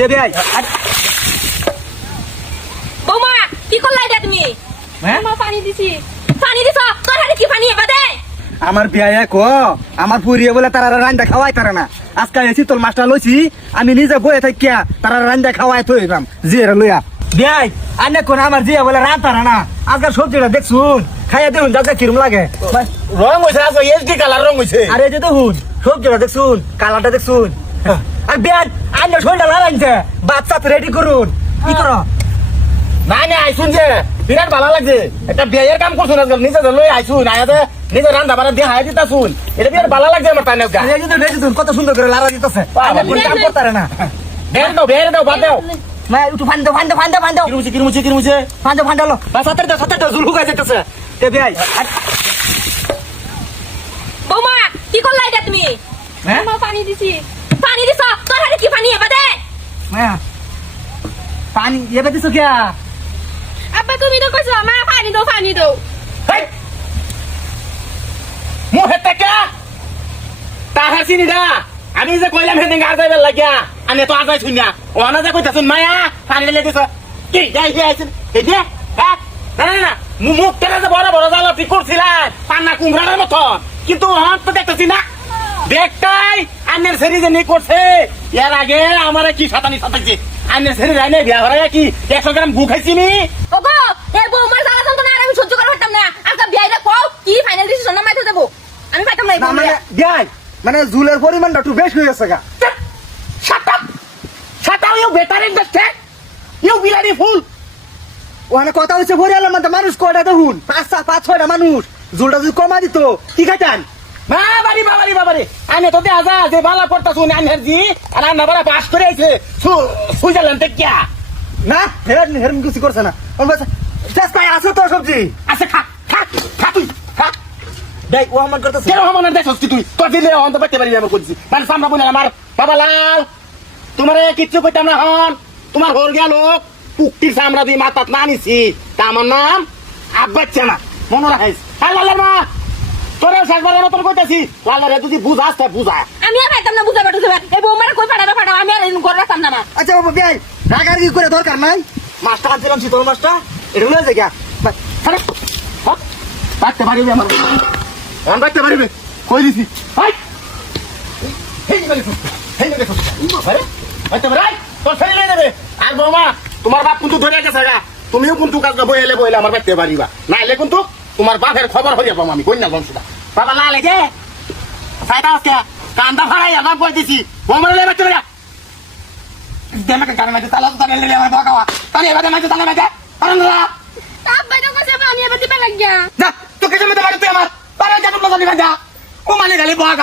তে ভাই বৌমা কি করলা এটা তুমি? হ্যাঁ? আমার পানি দিছি। পানি দিছ? তোর হাতে কি পানি এবার দে। আমার বিয়া কো আমার পুরিয়ে বলে তারা রান্দা খাওয়াই তারা না। আজকে এসি তোর মাছটা লইছি আমি নিজে বয়ে থাকিয়া তারা রান্দা খাওয়াই থই এলাম জিয়েরা লইয়া। বিয়াই আনে কোন আমার জিয়া বলে রান তারা না। আজকে সবজিটা দেখছুন খাইয়া দেখুন যাকে কিরম লাগে। রং হয়েছে আজকে এসডি কালার রং হয়েছে আরে যে দেখুন সবজিটা দেখছুন কালারটা দেখছুন। আর বিয়ান আনে শরীরটা লাগাইছে বাচ্চা রেডি করুন। কি করো? নাই নাই আইসুন যে বিরাট ভালো লাগছে। একটা বিয়ের কাম করছুন আজকাল নিজে লই আইসুন আয়াতে নিজে রান্না বাড়া দিয়ে হাই দিতা শুন এটা বিরাট ভালো লাগছে আমার তাই নৌকা এই যে দেখুন কত সুন্দর করে লারা দিতেছে। কাম করতারে না। বের দাও বের দাও বাদ দাও। মা একটু ফান দাও ফান দাও ফান দাও ফান দাও কিরমুছে কিরমুছে কিরমুছে? ফান দাও ফান দাও বা সাতের দাও সাতের দাও জুলু যেতেছে তে বিয়াই বৌমা কি করলা এটা তুমি? হ্যাঁ? পানি দিছ। কি দে? মায়া পানি এবে দিছো কে আব্বা তুমি তো কইছো মা পানি দাও পানি দাও হেই! মুহে টাকা তাহা চিনি দা আমি যে কইলাম হেদিন গাছ যাইবার লাগিয়া। আমি তো আজাই শুনিয়া ওনা যে কইতাছুন মায়া পানি লেগে দিছ। কি যাই যাই আইছেন যে হ্যাঁ না না না মু মুখ টেনে যে বড় বড় জালা ঠিক করছিলেন পান্না কুমড়ার মতন। কিন্তু হন তো দেখতেছি না। দেখতাই আন্নের সেরি যে নি করছে এর আগে আমার কি সাতানি সাতাইছে? আন্নের সেরি রাইনে বিয়া হরে কি? একশো গ্রাম গু খাইছি নি? ওগো এই বৌমার জ্বালা যন্ত্রণা আর আমি সহ্য করতে পারতাম না। আজকে কও কি ফাইনাল ডিসিশন না মাইতে দেবো? আমি পাইতাম না না মানে বিয়াই মানে জুলের পরিমাণটা একটু বেশ হয়ে গেছে গা। up! Shut up, you better understand? You bloody fool! ওখানে কথা হচ্ছে পরিয়ালের মধ্যে মানুষ কয়টা দেখুন? পাঁচটা পাঁচ ছয়টা মানুষ। জুলটা যদি কমা দিত কি খাইতেন? বাবারি বাবারি বাবারি! আমি তো দেখা যা যে বালা করতা শুনে আনহার জি আর আন্না বারা পাস করে আইছে। সুইজারল্যান্ড থেকে না হের হেরম কিছু করছে না। ওর পাই আছে তো সবজি। আছে খা খা খা তুই খা। দেখ ও আমার করতেছে। কেন আমার দেশ হচ্ছি তুই? তোর দিলে অন্ত পাইতে পারি আমি করছি মানে সামনে বলে আমার বাবা লাল। তোমারে কিচ্ছু কইতাম না হন তোমার হর গেল পুক্তির সামরা দিয়ে মাতাত না নিছি তা আমার নাম আব্বাচ্চা না মনে রাখিস। হ্যাঁ লালার মা! তোরে শেষবারের মতন কইতাছি লালারে যদি বুঝাস তা বুঝা আমি আর পাইতাম না বুঝা পাঠা এই বৌমার কই আমি আর ঘর রাখতাম না আচ্ছা বাবা বিয়াই রাগার কি করে দরকার নাই মাছটা আনছিলাম শীতল মাছটা এটা লয়ে যায় পারিবে আমার পারিবে কই দিছি হাই হেই মানে হেই মানে আরে বাঁচতে পারে তোর যাবে আর বৌমা তোমার বাপ কিন্তু ধরে গেছে গা তুমিও কিন্তু কাজ বইলে বইলে আমার বাঁচতে পারিবা না এলে কিন্তু তোমার বাপের খবর হইয়া পাবো আমি কন্যা বংশটা বাবা না যে সাইটা আজকে কান্দা ফাড়াই আমার বই দিছি। বৌমার লেবে তুমি দেমাকে কারণে মাঝে তালা তালে লেলে আমার বকাওয়া তালে এবারে মাঝে তালে মাঝে কারণ না। আব্বা তো কইছে আমি এবারে দিবে লাগিয়া। যা তোকে তোমার তুই আমার। পারে যা তোমরা জানি যা। ও মানে গালি বকাওয়া